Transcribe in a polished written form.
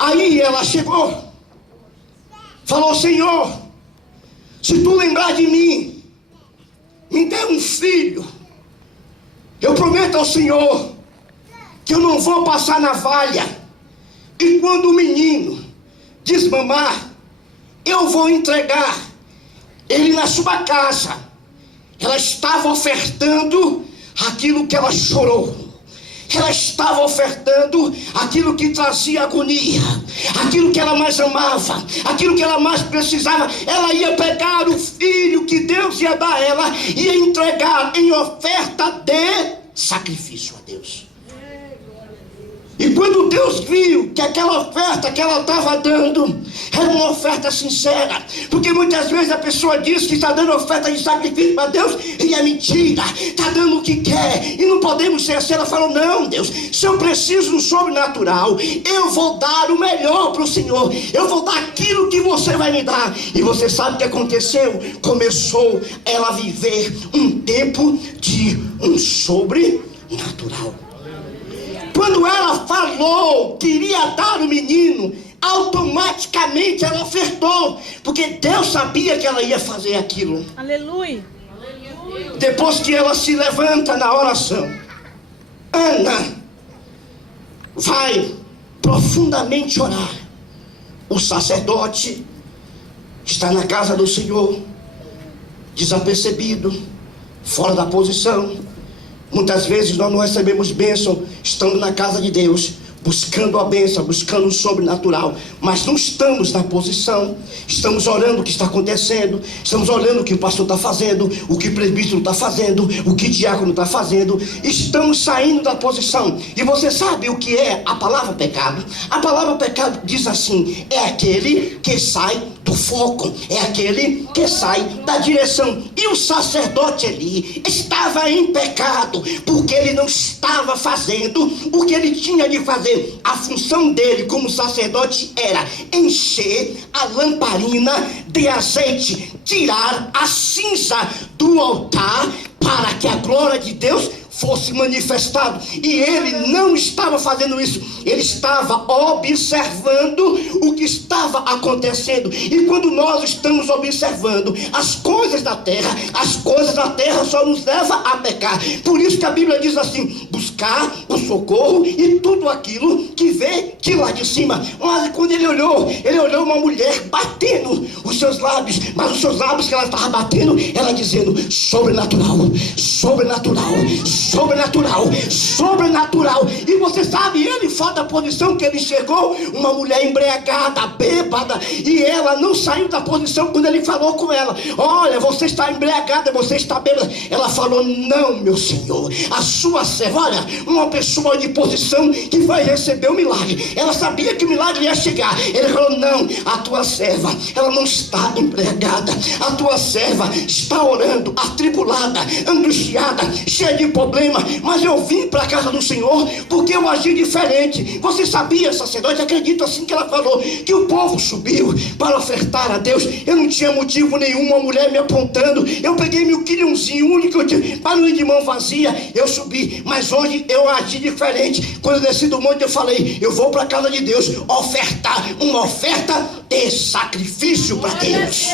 Aí ela chegou, falou: Senhor, se tu lembrar de mim, me dê um filho. Eu prometo ao Senhor que eu não vou passar navalha. E quando o menino desmamar, eu vou entregar ele na sua casa. Ela estava ofertando aquilo que ela chorou. Ela estava ofertando aquilo que trazia agonia, aquilo que ela mais amava, aquilo que ela mais precisava. Ela ia pegar o filho que Deus ia dar a ela e ia entregar em oferta de sacrifício a Deus. E quando Deus viu que aquela oferta que ela estava dando era uma oferta sincera, porque muitas vezes a pessoa diz que está dando oferta de sacrifício para Deus e é mentira, está dando o que quer, e não podemos ser assim. Ela falou: não, Deus, se eu preciso do sobrenatural, eu vou dar o melhor para o Senhor, eu vou dar aquilo que você vai me dar. E você sabe o que aconteceu? Começou ela a viver um tempo de um sobrenatural. Quando ela falou que iria dar o menino, automaticamente ela ofertou, porque Deus sabia que ela ia fazer aquilo. Aleluia. Depois que ela se levanta na oração, Ana vai profundamente orar. O sacerdote está na casa do Senhor, desapercebido, fora da posição. Muitas vezes nós não recebemos bênção estando na casa de Deus, buscando a bênção, buscando o sobrenatural, mas não estamos na posição. Estamos orando o que está acontecendo, estamos olhando o que o pastor está fazendo, o que o presbítero está fazendo, o que o diácono está fazendo. Estamos saindo da posição. E você sabe o que é a palavra pecado? A palavra pecado diz assim: é aquele que sai do foco, é aquele que sai da direção. E o sacerdote ali estava em pecado, porque ele não estava fazendo o que ele tinha de fazer. A função dele como sacerdote era encher a lamparina de azeite, tirar a cinza do altar, para que a glória de Deus fosse manifestado. E ele não estava fazendo isso, ele estava observando o que estava acontecendo. E quando nós estamos observando as coisas da terra só nos leva a pecar. Por isso que a Bíblia diz assim: buscar o socorro e tudo aquilo que vê de lá de cima. Mas quando ele olhou uma mulher batendo os seus lábios, mas os seus lábios que ela estava batendo, ela dizendo: sobrenatural, sobrenatural, sobrenatural, sobrenatural. E você sabe, ele fora da posição que ele chegou, uma mulher embriagada, bêbada, e ela não saiu da posição. Quando ele falou com ela: olha, você está embriagada, você está bêbada. Ela falou: não, meu Senhor, a sua serva. Olha, uma pessoa de posição que vai receber o milagre. Ela sabia que o milagre ia chegar. Ele falou: não, a tua serva, ela não está embriagada, a tua serva está orando, atribulada, angustiada, cheia de problema, mas eu vim para a casa do Senhor porque eu agi diferente. Você sabia, sacerdote? Acredito assim que ela falou, que o povo subiu para ofertar a Deus. Eu não tinha motivo nenhum, uma mulher me apontando. Eu peguei meu quilhãozinho, o único que eu tinha, para não ir de mão vazia, eu subi. Mas hoje eu agi diferente. Quando eu desci do monte, eu falei: eu vou para a casa de Deus ofertar uma oferta de sacrifício para Deus.